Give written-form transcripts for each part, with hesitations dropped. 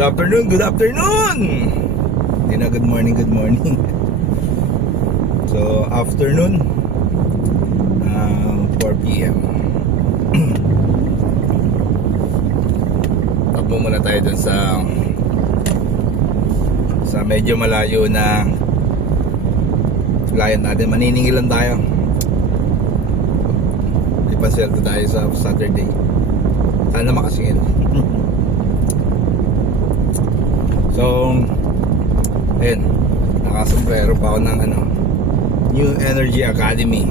Good afternoon, good afternoon! Hindi na good morning, good morning. So, afternoon, 4 p.m. Takbo muna tayo dun sa medyo malayo na client natin. Maniningil lang tayo. Ipaswelto tayo sa Saturday. Sana makasingil. So, ayun, nakasombrero pa ako ng New Energy Academy.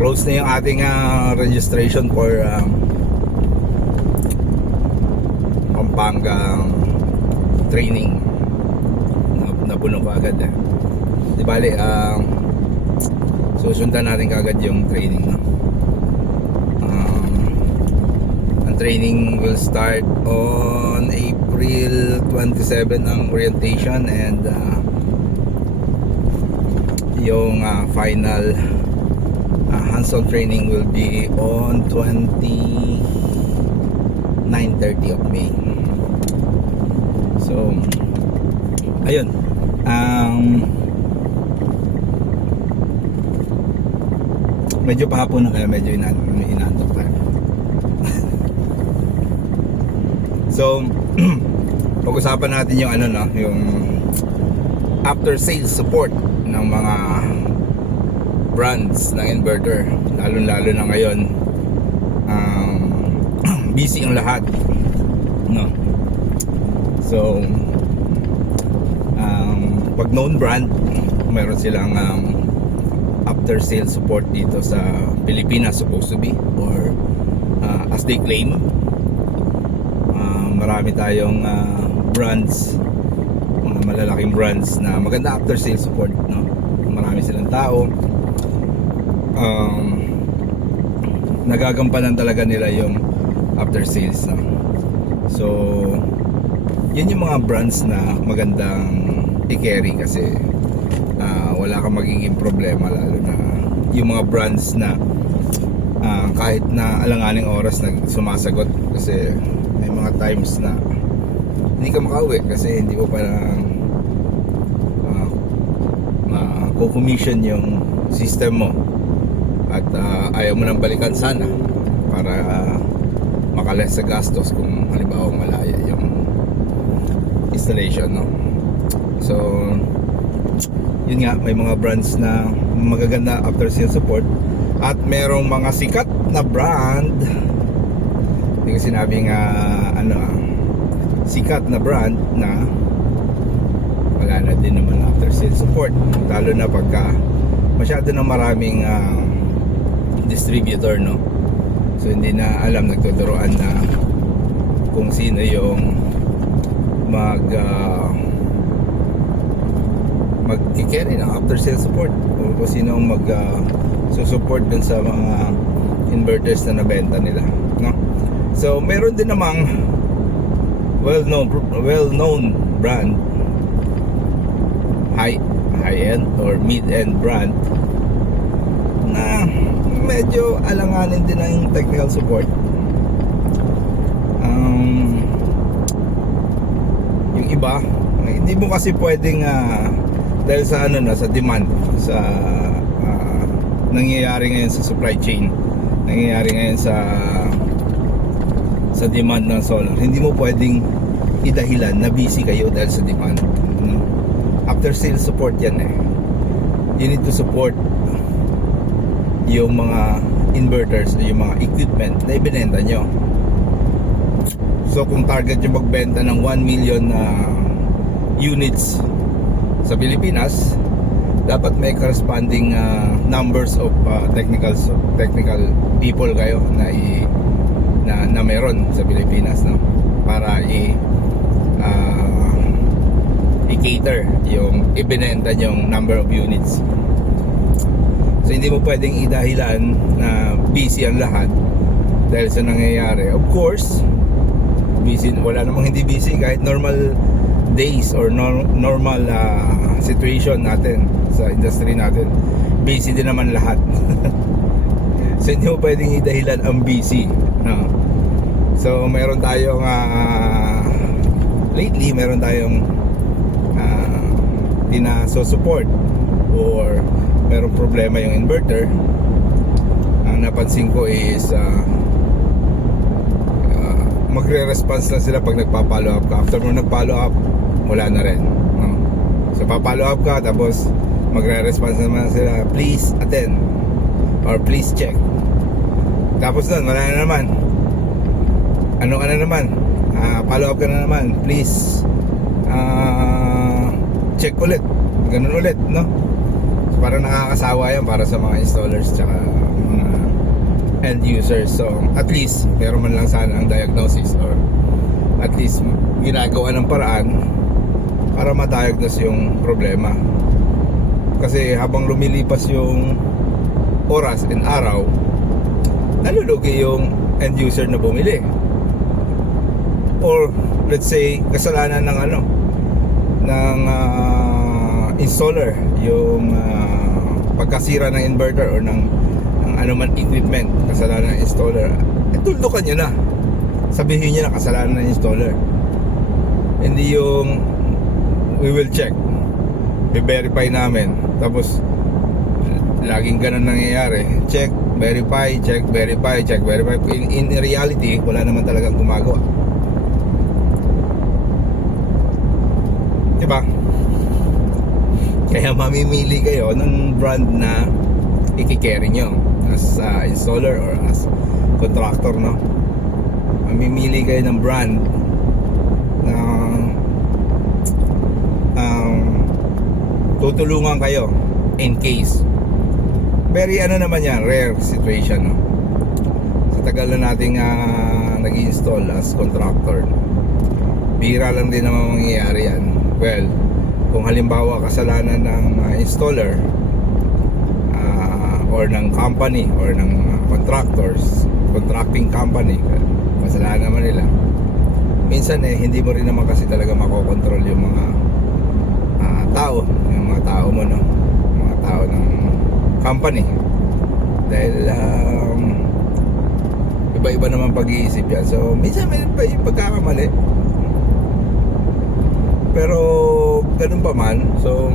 Close na yung ating registration for Pampanga training. Napuno ko agad Di bali, susundan natin kagad yung training, no? Ang training will start on April 27 ang orientation, and yung final hands-on training will be on 29-30 of May. So ayun, medyo pahapon na kaya medyo inaantok tayo. So pag-usapan natin yung yung after sales support ng mga brands ng inverter, lalo na ngayon. Busy ang lahat, no? So pag known brand, meron silang after sales support dito sa Pilipinas, supposed to be, or as they claim. Marami tayong brands, mga malalaking brands na maganda after sales support, no? Marami silang tao, nagagampanan talaga nila yung after sales, no? So yun yung mga brands na magandang i-carry kasi wala kang magiging problema, lalo na yung mga brands na kahit na alanganing oras na sumasagot, kasi may mga times na hindi ka makauwi kasi hindi mo pa ma-commission yung system mo, at ayaw mo nang balikan sana para makalas sa gastos kung halimbawa malaya yung installation, no? So yun nga, may mga brands na magaganda after sales support, at merong mga sikat na brand. Hindi ko sinabing sikat na brand na wala na din naman after sales support, lalo na pagka masyado na maraming distributor, no? So hindi na alam, nagtuturoan na kung sino yung mag-carry ng after sales support, o kung sino ang susupport dun sa mga inverters na nabenta nila, no? So meron din namang well-known brand, high-end or mid-end brand, na medyo alanganin din ang technical support. Yung iba, hindi mo kasi pwedeng dahil sa sa demand, sa nangyayari ngayon sa supply chain, nangyayari ngayon sa demand ng solar, hindi mo pwedeng idahilan na busy kayo dahil sa demand. After sales support yan You need to support yung mga inverters, yung mga equipment na ibinenta nyo. So kung target nyo magbenta ng 1 million units sa Pilipinas, dapat may corresponding numbers of technical people kayo na meron sa Pilipinas, no? Para i-cater yung ibinenta yung number of units. So hindi mo pwedeng idahilan na busy ang lahat dahil sa nangyayari. Of course, busy, wala namang hindi busy kahit normal days or normal situation natin sa industry natin. Busy din naman lahat. So hindi mo pwedeng idahilan ang busy, no? So meron tayong lately meron tayong pinaso-support or merong problema yung inverter. Ang napansin ko is magre-response lang sila pag nagpa-follow up ka. After mo nag-follow up, wala na rin, no? So pa-follow up ka, tapos magre-response naman sila, please attend or please check. Tapos doon, wala na naman. Ano ka na naman, follow up ka na naman, please check ulit. Ganun ulit, no? So, parang nakakasawa yan para sa mga installers tsaka mga end users. So at least meron man lang sana ang diagnosis, or at least ginagawa ng paraan para ma-diagnose yung problema. Kasi habang lumilipas yung oras and araw, nalulugi yung end user na bumili. Or let's say kasalanan ng installer, yung pagkasira ng inverter or ng anuman equipment, kasalanan ng installer. Tuldukan nyo na, sabihin nyo na kasalanan ng installer. Hindi yung we will check, i-verify namin, tapos laging ganun nangyayari, check, verify, check, verify, check, verify. In reality, wala naman talagang gumagawa, diba? Kaya mamimili kayo ng brand na i-carry nyo as installer or as contractor, no? Mamimili kayo ng brand na tutulungan kayo in case. Very naman yan, rare situation, no? Sa tagal na nating nag-install as contractor, bihira lang din naman mangyayari yan. Well, kung halimbawa kasalanan ng installer or ng company or ng contracting company, kasalanan naman nila. Minsan hindi mo rin naman kasi talaga makokontrol yung mga tao, yung mga tao mo, no? Mga tao ng company, dahil iba-iba naman pag-iisip yan. So minsan may pagkakamali, pero ganun pa man. So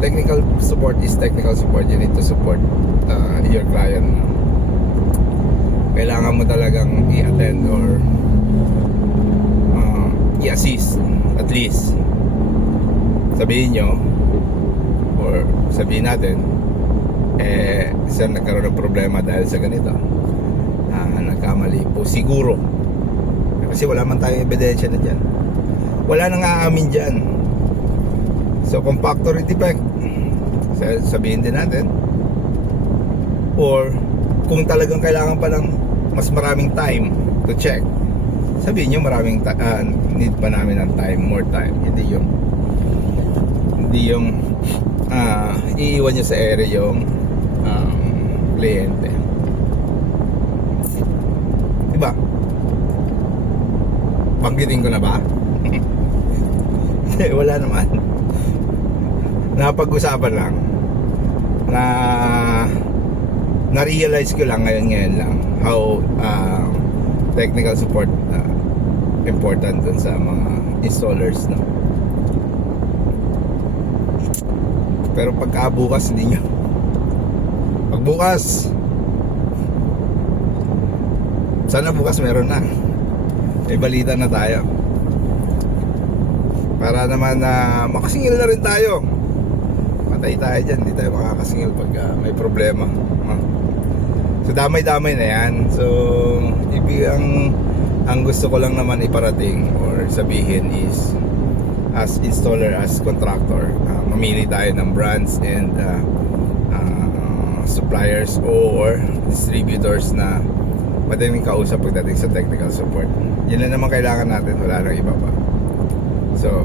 technical support is technical support. You need to support your client. Kailangan mo talagang i-attend or i-assist. At least sabihin nyo or sabihin natin, sir, nagkaroon ng problema dahil sa ganito, nagkamali po siguro, kasi wala man tayong ebidensya na dyan, wala nang aamin dyan. So kung factory defect, sabihin din natin. Or kung talagang kailangan pa ng mas maraming time to check, sabihin nyo maraming need pa namin ng time, more time. Hindi yung iiwan nyo sa ere yung kliyente, diba? Banggitin ko na ba? Wala naman, napag-usapan lang, na-realize ko lang ngayon lang how technical support important dun sa mga installers, no? Pero pagkabukas hindi nyo, pagbukas, sana bukas meron na, may balita na tayo, para naman makasingil na rin tayo. Patay tayo dyan, hindi tayo makakasingil pag may problema. So damay-damay na yan. So ang gusto ko lang naman iparating or sabihin is, as installer, as contractor, mamili tayo ng brands and suppliers or distributors na madaling kausap pagdating sa technical support. Yun lang naman kailangan natin, wala nang iba pa. So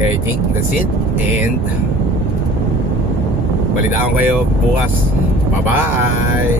I think that's it, and balitaan ko kayo bukas. Bye bye.